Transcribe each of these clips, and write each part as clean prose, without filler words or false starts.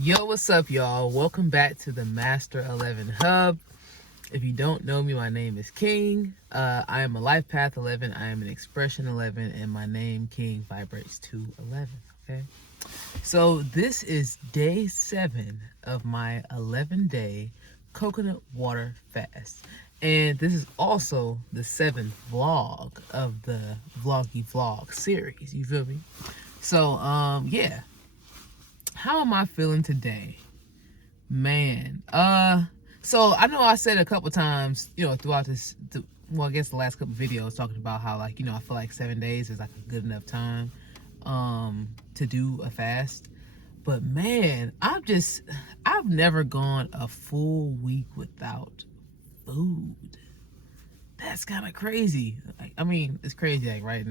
Yo, what's up, y'all? Welcome back to the Master 11 Hub. If you don't know me, my name is King. I am a Life Path 11. I am an Expression 11, and my name, King, vibrates to 11. Okay? So, this is day 7 of my 11-day coconut water fast. And this is also the 7th vlog of the Vloggy Vlog series. You feel me? So, yeah. How am I feeling today? Man, so I know I said a couple times, throughout this, I guess the last couple videos talking about how, like, I feel like 7 days is like a good enough time, to do a fast. But man, I've never gone a full week without food. That's kind of crazy. Like, I mean, it's crazy, like, right?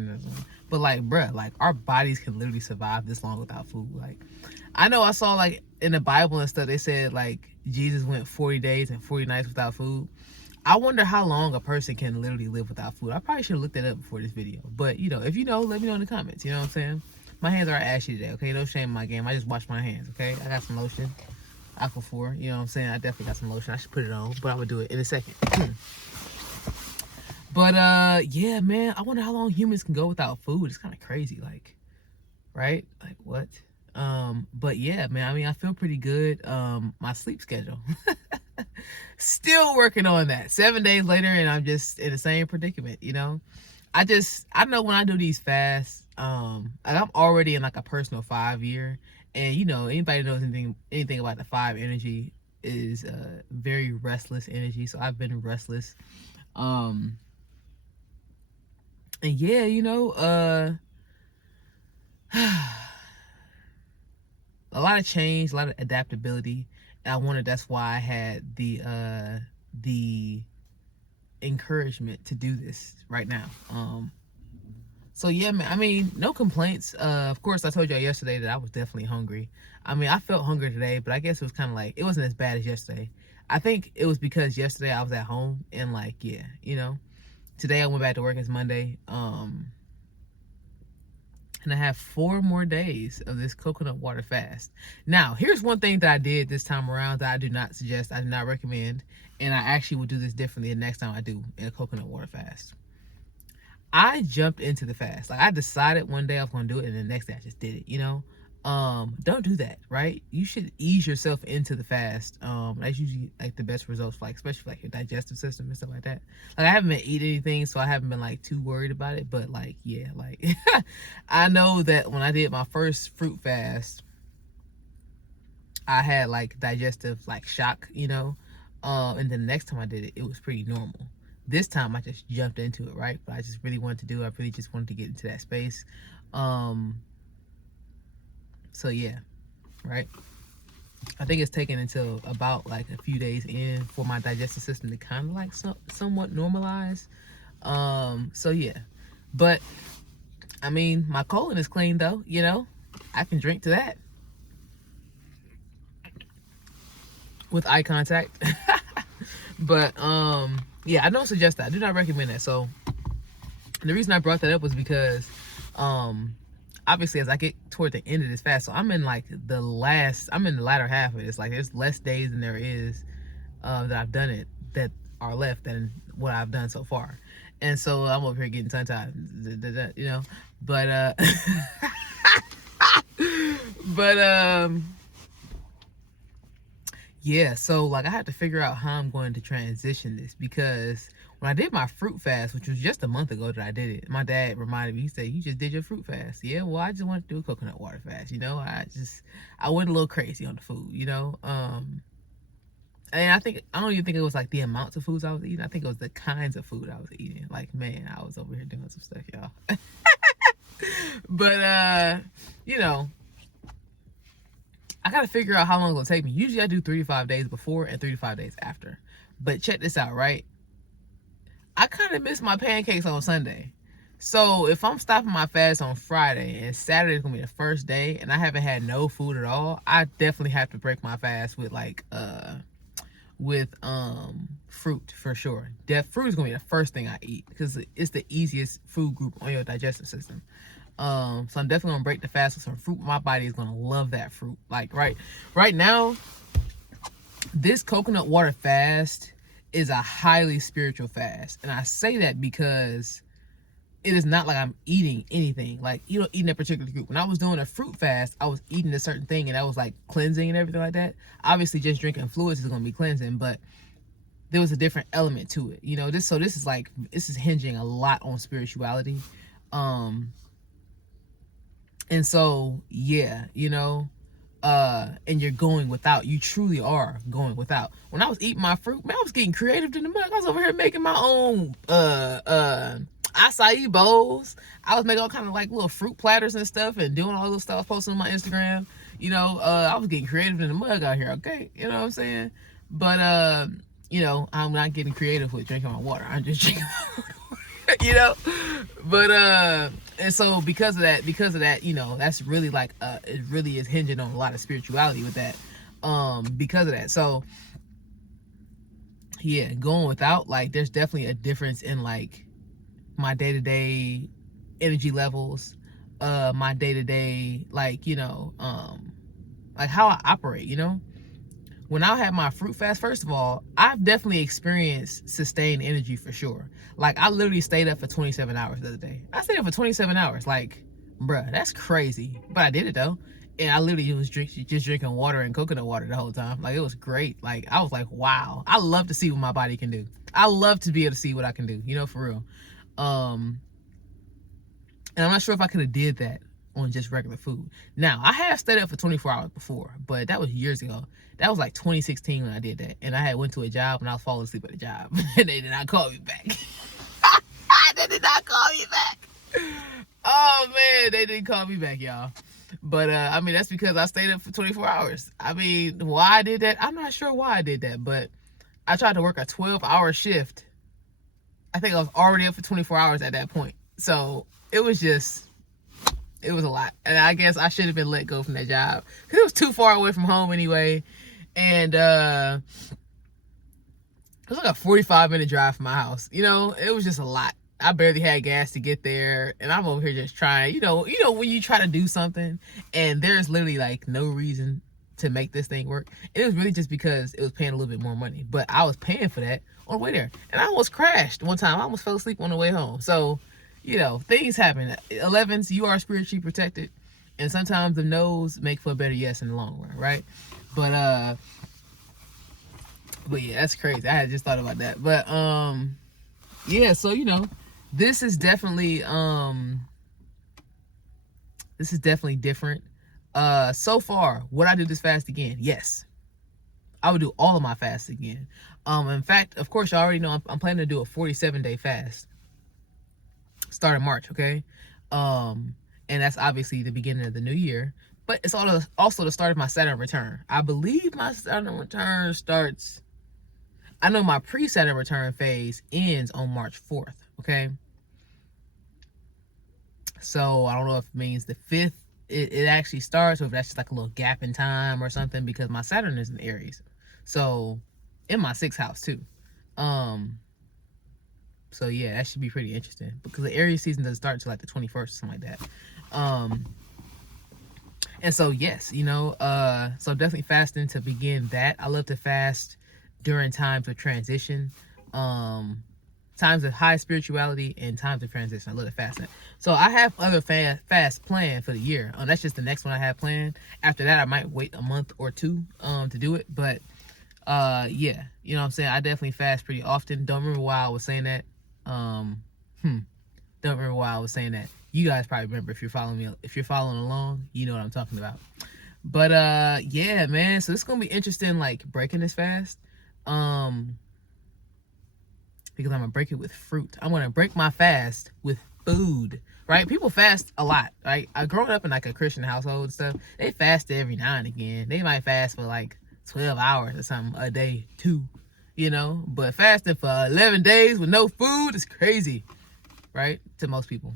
But like, bruh, like, our bodies can literally survive this long without food. Like, I know I saw, like, in the Bible and stuff, they said, like, Jesus went 40 days and 40 nights without food. I wonder how long a person can literally live without food. I probably should have looked that up before this video. But, if you know, let me know in the comments. You know what I'm saying? My hands are ashy today, okay? No shame in my game. I just washed my hands, okay? I got some lotion. Aquaphor, you know what I'm saying? I definitely got some lotion. I should put it on, but I'm going to do it in a second. But, yeah, man, I wonder how long humans can go without food. It's kind of crazy, like, right? Like, what? But yeah, man, I mean, I feel pretty good. My sleep schedule. Still working on that. 7 days later, and I'm just in the same predicament, I know when I do these fasts, like, I'm already in, like, a personal 5-year. And, anybody knows anything about the 5 energy is very restless energy. So I've been restless. And yeah, a lot of change, a lot of adaptability. And I wonder that's why I had the encouragement to do this right now. So yeah, man, I mean, no complaints. Of course, I told y'all yesterday that I was definitely hungry. I mean, I felt hungry today, but I guess it was kind of like, it wasn't as bad as yesterday. I think it was because yesterday I was at home and, like, yeah, today I went back to work. It's Monday. And I have 4 more days of this coconut water fast. Now, here's one thing that I did this time around that I do not suggest, I do not recommend, and I actually will do this differently the next time I do a coconut water fast. I jumped into the fast. Like, I decided one day I was going to do it, and the next day I just did it, Don't do that, right? You should ease yourself into the fast. That's usually, like, the best results, like, especially, like, your digestive system and stuff like that. Like, I haven't been eating anything, so I haven't been, like, too worried about it. But, like, yeah, like, I know that when I did my first fruit fast, I had, like, digestive, like, shock, and then the next time I did it, it was pretty normal. This time I just jumped into it, right? But I just really wanted to do it. I really just wanted to get into that space. So yeah, right? I think it's taken until about, like, a few days in for my digestive system to kind of, like, somewhat normalize. So yeah. But I mean, my colon is clean though, I can drink to that with eye contact. But yeah, I don't suggest that. I do not recommend that. So the reason I brought that up was because obviously as I get toward the end of this fast, so I'm in, like, I'm in the latter half of it. It's like there's less days than there is that I've done it that are left than what I've done so far. And so I'm over here getting tongue-tied, but but yeah, so, like, I had to figure out how I'm going to transition this, because when I did my fruit fast, which was just a month ago that I did it, my dad reminded me. He said, "You just did your fruit fast." Yeah, well, I just wanted to do a coconut water fast, I went a little crazy on the food, and I don't even think it was, like, the amounts of foods I was eating. I think it was the kinds of food I was eating. Like, man, I was over here doing some stuff, y'all. But, I gotta figure out how long it's gonna take me. Usually I do 3 to 5 days before and 3 to 5 days after. But check this out, right? I kind of miss my pancakes on Sunday. So if I'm stopping my fast on Friday and Saturday is gonna be the first day and I haven't had no food at all, I definitely have to break my fast with, like, fruit for sure. Fruit is gonna be the first thing I eat because it's the easiest food group on your digestive system. So I'm definitely gonna break the fast with some fruit. My body is gonna love that fruit. Like right now, this coconut water fast is a highly spiritual fast. And I say that because it is not like I'm eating anything. Like, you know, eating a particular fruit. When I was doing a fruit fast, I was eating a certain thing and that was like cleansing and everything like that. Obviously, just drinking fluids is gonna be cleansing, but there was a different element to it. You know, this is hinging a lot on spirituality. And so, yeah, you know, and you're going without. You truly are going without. When I was eating my fruit, man, I was getting creative in the mug. I was over here making my own acai bowls. I was making all kind of like little fruit platters and stuff and doing all those stuff, posting on my Instagram. You know, I was getting creative in the mug out here, okay? You know what I'm saying? But you know, I'm not getting creative with drinking my water. I'm just drinking my water, you know? But and so because of that, you know, that's really like it really is hinging on a lot of spirituality with that. Because of that. So yeah, going without, like, there's definitely a difference in like my day-to-day energy levels, my day-to-day, like, you know, like how I operate, you know. When I had my fruit fast, first of all, I've definitely experienced sustained energy for sure. Like, I literally stayed up for 27 hours the other day. I stayed up for 27 hours. Like, bruh, that's crazy. But I did it though. And I literally was just drinking water and coconut water the whole time. Like, it was great. Like, I was like, wow. I love to see what my body can do. I love to be able to see what I can do, you know, for real. And I'm not sure if I could have did that on just regular food. Now, I have stayed up for 24 hours before, but that was years ago. That was like 2016 when I did that. And I had went to a job and I was falling asleep at the job. And they did not call me back. They did not call me back. Oh, man, they didn't call me back, y'all. But, I mean, that's because I stayed up for 24 hours. I mean, why I did that, I'm not sure why I did that. But I tried to work a 12-hour shift. I think I was already up for 24 hours at that point. So it was a lot. And I guess I should have been let go from that job because it was too far away from home anyway. And it was like a 45-minute drive from my house. You know, it was just a lot. I barely had gas to get there. And I'm over here just trying, you know, when you try to do something and there's literally like no reason to make this thing work. It was really just because it was paying a little bit more money. But I was paying for that on the way there. And I almost crashed one time. I almost fell asleep on the way home. So, you know, things happen. 11s, you are spiritually protected. And sometimes the no's make for a better yes in the long run, right? But yeah, that's crazy. I had just thought about that. But yeah, so, you know, this is definitely different. So far, would I do this fast again? Yes. I would do all of my fasts again. In fact, of course, you already know I'm planning to do a 47-day fast. Start in March, okay? And that's obviously the beginning of the new year. But it's also the start of my Saturn return. I believe my Saturn return starts... I know my pre-Saturn return phase ends on March 4th, okay? So I don't know if it means the 5th it actually starts, or if that's just like a little gap in time or something, because my Saturn is in Aries. So, in my 6th house too. So yeah, that should be pretty interesting, because the Aries season doesn't start until like the 21st or something like that. And so yes, you know, so I'm definitely fasting to begin that. I love to fast during times of transition, times of high spirituality and times of transition. I love to fast that. So I have other fast planned for the year. That's just the next one I have planned. After that, I might wait a month or two to do it. But yeah, you know what I'm saying? I definitely fast pretty often. Don't remember why I was saying that. Don't remember why I was saying that. You guys probably remember if you're following me. If you're following along, you know what I'm talking about. But yeah, man. So it's gonna be interesting, like breaking this fast. Because I'm gonna break it with fruit. I'm gonna break my fast with food, right? People fast a lot, right? I growing up in like a Christian household and stuff, they fast every now and again. They might fast for like 12 hours or something a day too, you know? But fasting for 11 days with no food is crazy, right? To most people.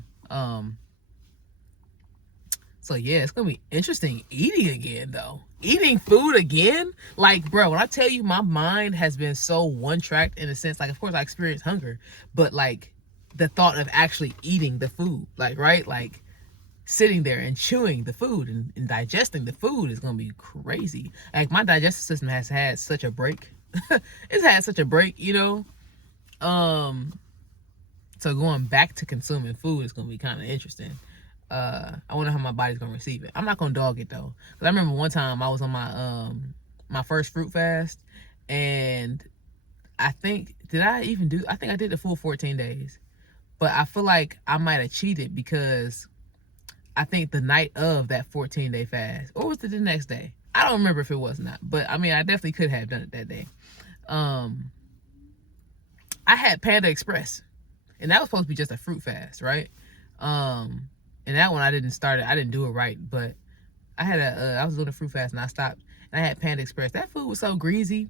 So yeah, it's gonna be interesting eating again though. Eating food again? Like, bro, when I tell you my mind has been so one-tracked in a sense, like of course I experience hunger, but like the thought of actually eating the food, like, right? Like sitting there and chewing the food and digesting the food is gonna be crazy. Like, my digestive system has had such a break. It's had such a break, you know. So going back to consuming food is gonna be kind of interesting. I wonder how my body's gonna receive it. I'm not gonna dog it though, because I remember one time I was on my my first fruit fast, and I think I think I did the full 14 days, but I feel like I might have cheated, because I think the night of that 14-day fast, or was it the next day? I don't remember if it was not, but I mean, I definitely could have done it that day. I had Panda Express, and that was supposed to be just a fruit fast, right? And that one I didn't do it right, but I had I was doing a fruit fast and I stopped, and I had Panda Express. That food was so greasy,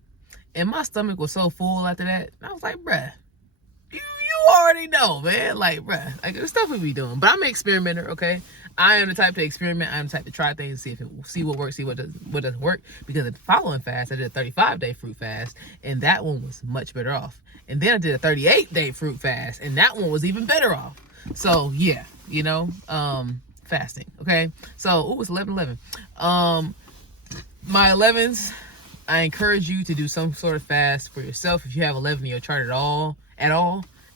and my stomach was so full after that. I was like, bruh, you already know, man. Like, bruh, like, the stuff we be doing. But I'm an experimenter, okay? I am the type to experiment. I am the type to try things, see what works, see what doesn't work. Because the following fast, I did a 35-day fruit fast, and that one was much better off. And then I did a 38-day fruit fast, and that one was even better off. So yeah, you know, fasting, okay? So it was 11/11. My 11s, I encourage you to do some sort of fast for yourself. If you have 11 in your chart at all,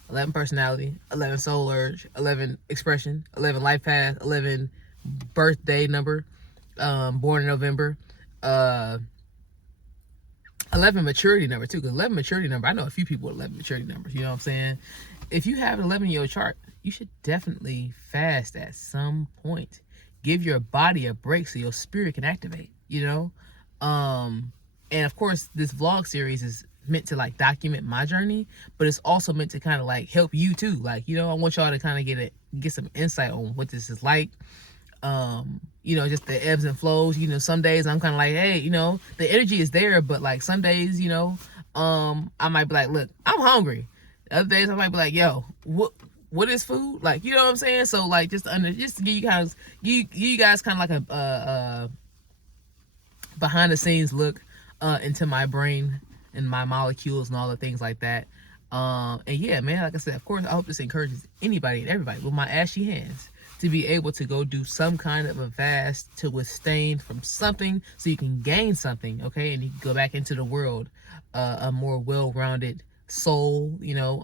11 personality, 11 soul urge, 11 expression, 11 life path, 11 birthday number, born in November, 11 maturity number too, because 11 maturity number, I know a few people with 11 maturity numbers, you know what I'm saying? If you have 11 in your chart, you should definitely fast at some point. Give your body a break so your spirit can activate, you know? And of course, this vlog series is meant to like document my journey, but it's also meant to kind of like help you too. Like, you know, I want y'all to kind of get some insight on what this is like. You know, just the ebbs and flows. You know, some days I'm kind of like, hey, you know, the energy is there, but like some days, you know, I might be like, look, I'm hungry. Other days I might be like, yo, what is food? Like, you know what I'm saying? So like, just to give you guys, you guys kind of like a behind the scenes look into my brain and my molecules and all the things like that. And yeah, man, like I said, of course, I hope this encourages anybody and everybody with my ashy hands to be able to go do some kind of a fast to withstand from something, so you can gain something, okay? And you can go back into the world a more well-rounded soul, you know,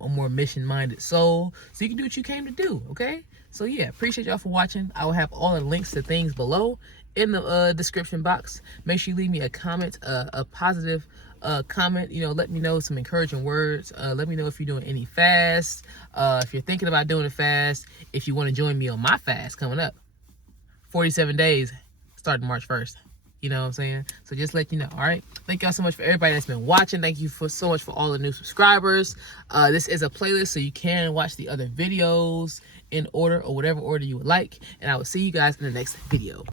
a more mission-minded soul, so you can do what you came to do, okay? So yeah, appreciate y'all for watching. I will have all the links to things below in the description box. Make sure you leave me a comment, a positive comment, you know, let me know some encouraging words. Let me know if you're doing any fasts, if you're thinking about doing a fast, if you want to join me on my fast coming up, 47 days starting March 1st. You know what I'm saying? So just let you know. All right, thank y'all so much for everybody that's been watching. Thank you so much for all the new subscribers. This is a playlist, so you can watch the other videos in order, or whatever order you would like, and I will see you guys in the next video.